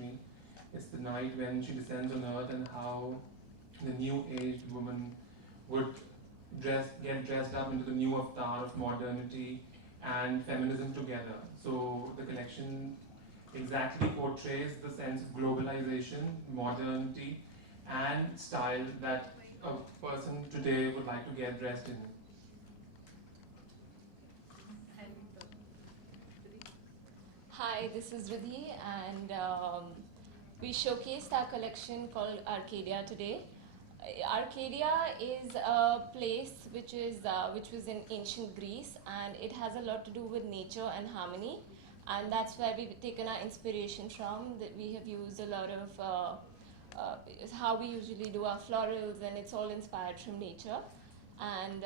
Lakshmi. It's the night when she descends on earth, and how the new aged woman would get dressed up into the new avatar of modernity and feminism together. So the collection exactly portrays the sense of globalization, modernity, and style that a person today would like to get dressed in. Hi, this is Riddhi, and we showcased our collection called Arcadia today. Arcadia is a place which was in ancient Greece, and it has a lot to do with nature and harmony, and that's where we've taken our inspiration from. That we have used a lot of how we usually do our florals, and it's all inspired from nature. And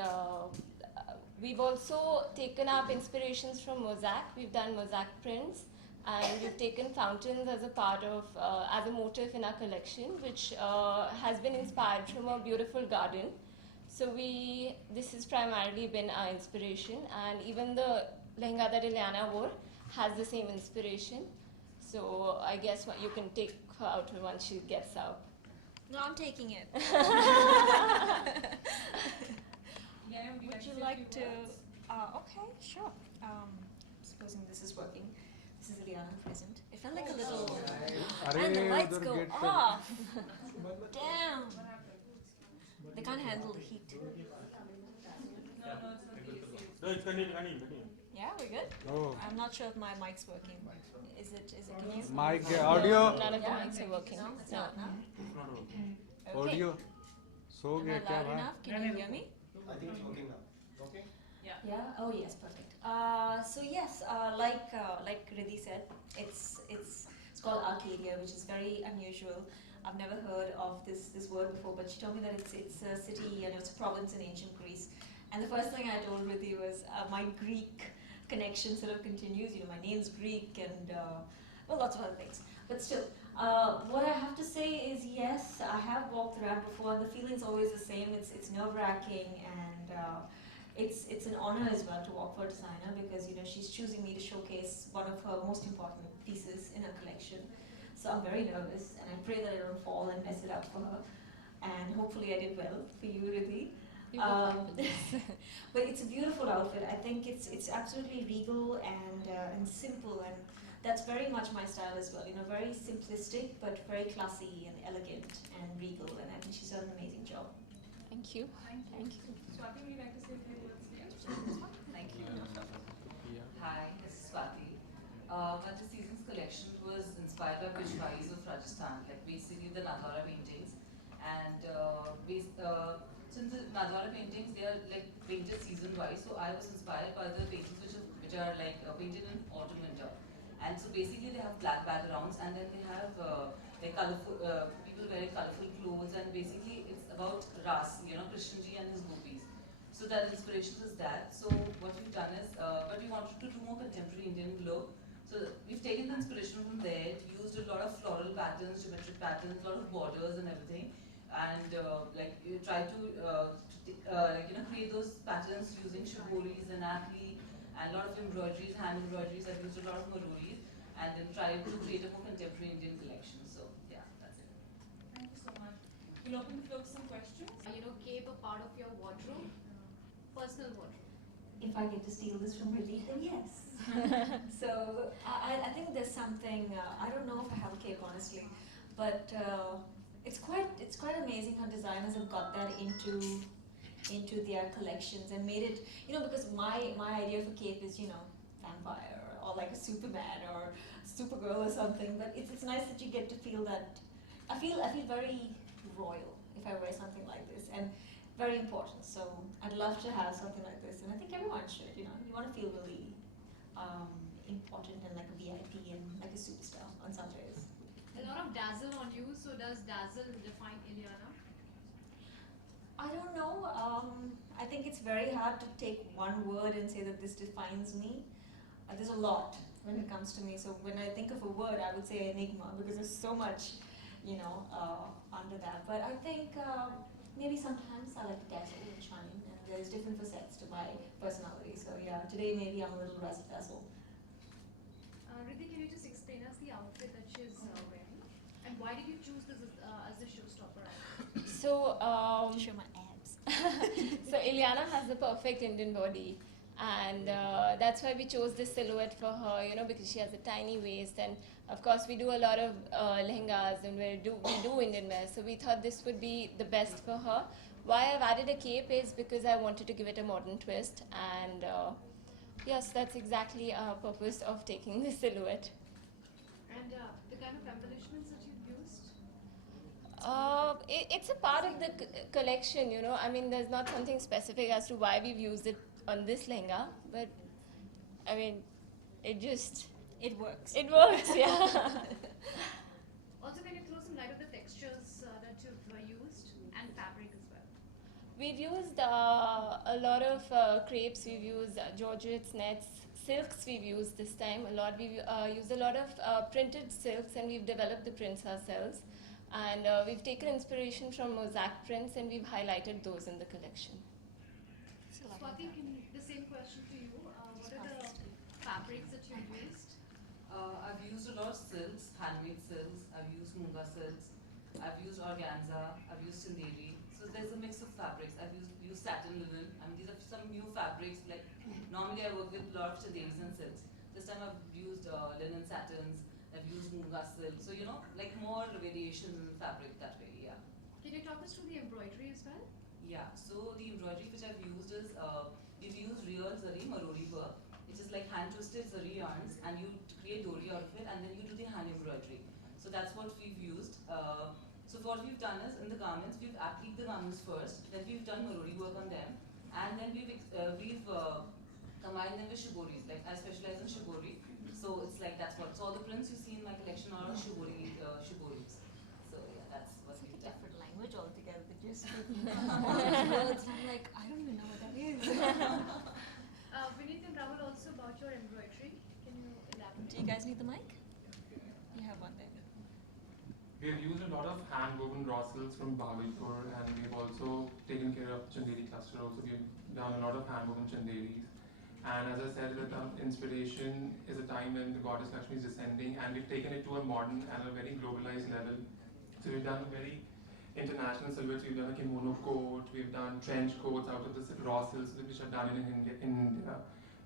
we've also taken up inspirations from mosaic. We've done mosaic prints, and we've taken fountains as a part of as a motif in our collection, which has been inspired from a beautiful garden. So this has primarily been our inspiration, and even the lehenga that Ileana wore has the same inspiration. So I guess what you can take her out once she gets out. No, I'm taking it. Would you like to? Okay, sure. Supposing this is working. This is Ileana present. It felt like a little. And the lights go off. Damn. They can't handle the heat. No, it's continue. Yeah, we're good. Oh. I'm not sure if my mic's working. Is it? Can you? Mic audio. None of the mics are working. No, it's not. No. It's not working. Okay. Audio. So Am gaya I kya loud bhai? enough? Can you hear me? I think it's working now. Okay? Yeah. Oh yes, perfect. So yes, like Riddhi said, it's called Arcadia, which is very unusual. I've never heard of this word before, but she told me that it's a city and it's a province in ancient Greece. And the first thing I told Riddhi was my Greek connection sort of continues. You know, my name's Greek and well, lots of other things. But still, what I have to say is yes, I have walked around before, and the feeling's always the same. It's nerve-wracking, and it's an honor as well to walk for a designer, because you know she's choosing me to showcase one of her most important pieces in her collection. So I'm very nervous, and I pray that I don't fall and mess it up for her. And hopefully I did well for you, Riddhi. But it's a beautiful outfit. I think it's absolutely regal and simple, and that's very much my style as well. You know, very simplistic but very classy and elegant and regal. And I think she's done an amazing job. Thank you. Thank you. Swati, would you like to say a few words here? Thank you. Hi, this is Swati. But the season's collection was inspired by Peshwais of Rajasthan, like basically the Nadwara paintings. And since the Nadwara paintings, they are like painted season-wise, so I was inspired by the paintings which are like painted in autumn winter. And so basically they have black backgrounds, and then they have like colorful people wearing colorful clothes, and basically it's about Ras, you know, Krishnji and his gopis. So that inspiration was that. So what we've done is, but we wanted to do more contemporary Indian look. So we've taken the inspiration from there, used a lot of floral patterns, geometric patterns, a lot of borders and everything, and like you try to like you know create those patterns using shiboris and apli and a lot of embroideries, hand embroideries. I've used a lot of maroris, and then try to create a more contemporary Indian collection. So yeah, that's it. Thank you so much. We'll open the floor for some questions. Keep a part of your wardrobe, personal wardrobe. If I get to steal this from Riddhi, then yes. So I think there's something, I don't know if I have a cape honestly, but it's quite amazing how designers have got that into their collections and made it, you know, because my idea of a cape is, you know, vampire or like a Superman or Supergirl or something, but it's nice that you get to feel that, I feel very royal if I wear something like this, and very important. So I'd love to have something like this, and I think everyone should, you know, you want to feel really important and like a VIP and like a superstar on some days. A lot of dazzle on you, so does dazzle define Ileana? I don't know. I think it's very hard to take one word and say that this defines me. There's a lot when it comes to me. So when I think of a word, I would say enigma, because there's so much, you know, under that. But I think maybe sometimes I like to dazzle and shine, and there's different facets to my personality. So yeah, today maybe I'm a little razzle dazzle. Riddhi, can you just explain us the outfit that she's wearing? why did you choose this as the showstopper? So, Show my abs. so Ileana has the perfect Indian body, and that's why we chose this silhouette for her, you know, because she has a tiny waist, and of course we do a lot of lehengas and we do Indian wear, so we thought this would be the best for her. Why I've added a cape is because I wanted to give it a modern twist, and yes, that's exactly our purpose of taking this silhouette. And the kind of embellishments that you've used? It's a part of the collection, you know. I mean, there's not something specific as to why we've used it on this lehenga, but I mean, it works. It works, yeah. Also, can you throw some light on the textures that you've used and fabric as well? We've used a lot of crepes, we've used georgettes, nets, silks we've used this time a lot. We've used a lot of printed silks, and we've developed the prints ourselves. And we've taken inspiration from mosaic prints, and we've highlighted those in the collection. Swati, the same question to you. What are the fabrics that you've used? I've used a lot of silks, handmade silks. I've used munga silks. I've used organza. I've used chandeli. So there's a mix of fabrics. I've used satin linen. I mean, these are some new fabrics. Like normally I work with a lot of chandelis and silks. This time I've used linen satins. I've used munga silk. So you know, like more variations in fabric that way. Yeah. Can you talk us through the embroidery as well? Yeah. So the embroidery which I've used is we've used real zari marori work, which is like hand twisted zari yarns, and you create dori out of it, and then you do the hand embroidery. So that's what we've used. So what we've done is in the garments, we've appliqued the garments first, then we've done marori work on them, and then we've combined them with shiboris. Like I specialize in shibori, so it's like that's what. So all the prints you see in my collection are all shiboris. So yeah, that's what we've done. Different language altogether. They just speak words. I'm like, I don't even know what that is. Vineet and Rahul, also about your embroidery. Can you elaborate? Do you guys need the mic? You have one there. We've used a lot of hand-woven raw silks from Bhagalpur, and we've also taken care of chandeli cluster. Also, we've done a lot of hand-woven chandelis. And as I said, the inspiration is a time when the goddess Lakshmi is descending, and we've taken it to a modern and a very globalized level. So we've done a very international silhouettes. We've done a kimono coat, we've done trench coats out of the raw silks which are done in India.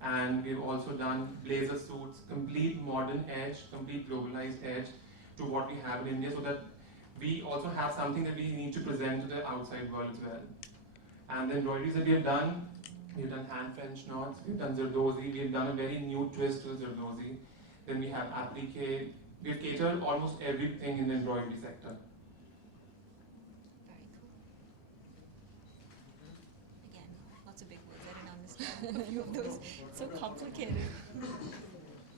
And we've also done blazer suits, complete modern edge, complete globalized edge to what we have in India, so that we also have something that we need to present to the outside world as well. And the embroideries that we've done hand French knots, we've done Zardozi, we've done a very new twist to Zardozi. Then we have applique. We've catered almost everything in the embroidery sector. Very cool. Again, lots of big words. I didn't understand a few of those. It's so complicated.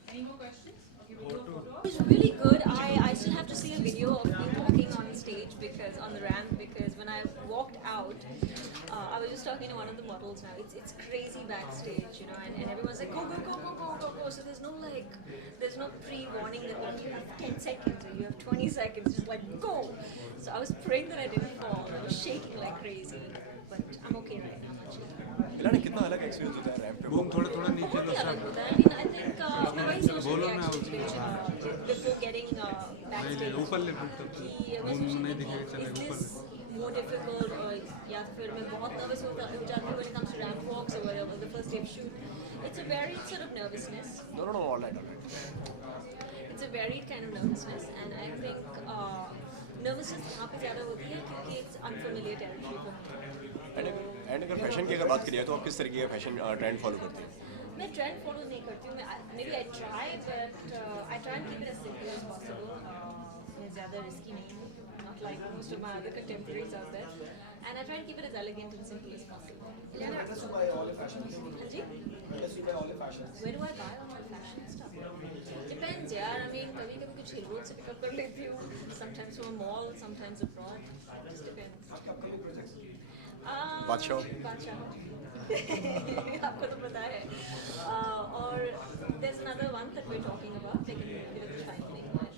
Any more questions? Okay, we'll do a photo op. It was really good. I still have to see a video of me walking on stage on the ramp, because when I walked out, I was just talking to one of the models now. It's crazy backstage, you know, and everyone's like, go, go, go, go, go, go, go. So there's no pre-warning that like, you have 10 seconds or you have 20 seconds, just like go. So I was praying that I didn't fall. I was shaking like crazy, but I'm okay right now. इलाने कितना अलग experience होता है ramp पे? Boom थोड़ा नीचे लो I सब. mean, I think my wife was बोलो really ना actually before getting backstage. ऊपर ले तब कि बूम नहीं दिखेगा is चलेगा ऊपर. this more difficult, or या फिर मैं बहुत nervous हो जाती हूँ when it comes to ramp walks or whatever, the first day of shoot. It's a varied sort of nervousness. No, all right. It's a varied kind of nervousness, and I think nervousness वहाँ पे ज़्यादा होती है क्योंकि it's unfamiliar territory for me. And अगर fashion की अगर बात करिए तो आप किस तरीके का फैशन ट्रेंड फॉलो करते हैं? मैं ट्रेंड फॉलो नहीं करती हूँ. Maybe I try, but I try and keep it as simple as possible. मैं ज़्यादा risky नहीं हूँ, not like most of my other contemporaries out there. And I try and keep it as elegant and simple as possible. Where does you buy all your fashion? Hanji? Where does you buy all your fashion? Where do I buy all my fashion stuff? Depends, यार. I mean, कभी कुछ हिल road से pick up कर लेती हूँ. Sometimes from a mall, sometimes abroad. Just depends. आपके upcoming projects? बादशाह. आपको तो पता है. और there's another one that we're talking about. Taking a bit of time making it.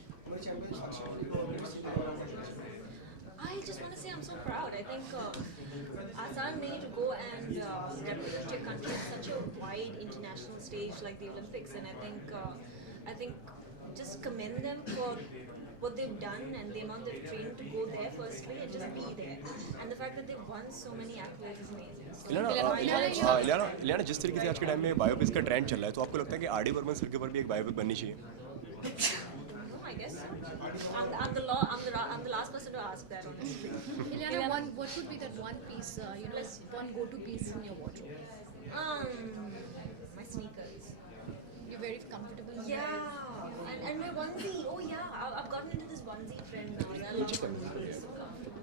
I just want to say I'm so proud. I think Asan made to go and represent your country on such a wide international stage like the Olympics, and I think just commend them for what they've done and the amount they've trained to go there firstly and just be there. And the fact that they've won so many accolades is amazing. So, Ileana जिस तरीके से आज के time में biopics का trend चल रहा है तो आपको लगता है कि आर डी बर्मन सर के ऊपर भी एक बायोपिक बननी चाहिए? no, I guess so. I'm the last person to ask that, honestly. Ileana, what would be that one piece, one go-to piece in your wardrobe? My sneakers. You're very comfortable in Yeah, and my onesie. Oh yeah, I've gotten into this onesie trend now. I love onesie. It's so comfortable.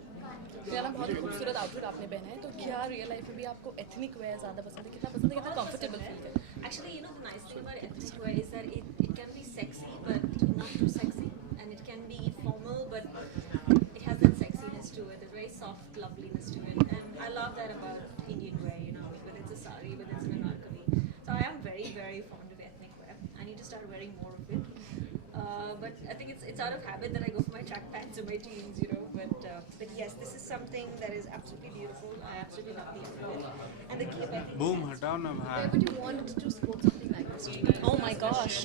Ileana, बहुत खूबसूरत outfit आपने पहना है, तो क्या real life में भी आपको एथनिक वेयर ज़्यादा पसंद है? कितना पसंद है, कितना कंफर्टेबल फील है? Actually, the nice thing about ethnic wear is that it can be sexy, but not too sexy. And it can be formal, but it has that sexiness to it, a very soft loveliness to it. And I love that about Indian wear, whether it's a sari, whether it's an anarkali. So I am very, very fond of ethnic wear. I need to start wearing more of it. But I think it's out of habit that I go for my track pants and my jeans, But yes, this is something that is absolutely beautiful. I absolutely love the outfit. And the cape, I think. Boom, हटाओ ना Where भाई. would you want to sport something like this tonight? Oh my gosh.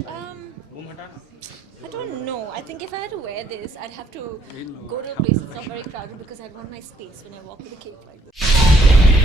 I don't know. I think if I had to wear this, I'd have to go to a place that's not very crowded because I'd want my space when I walk with a cape like this.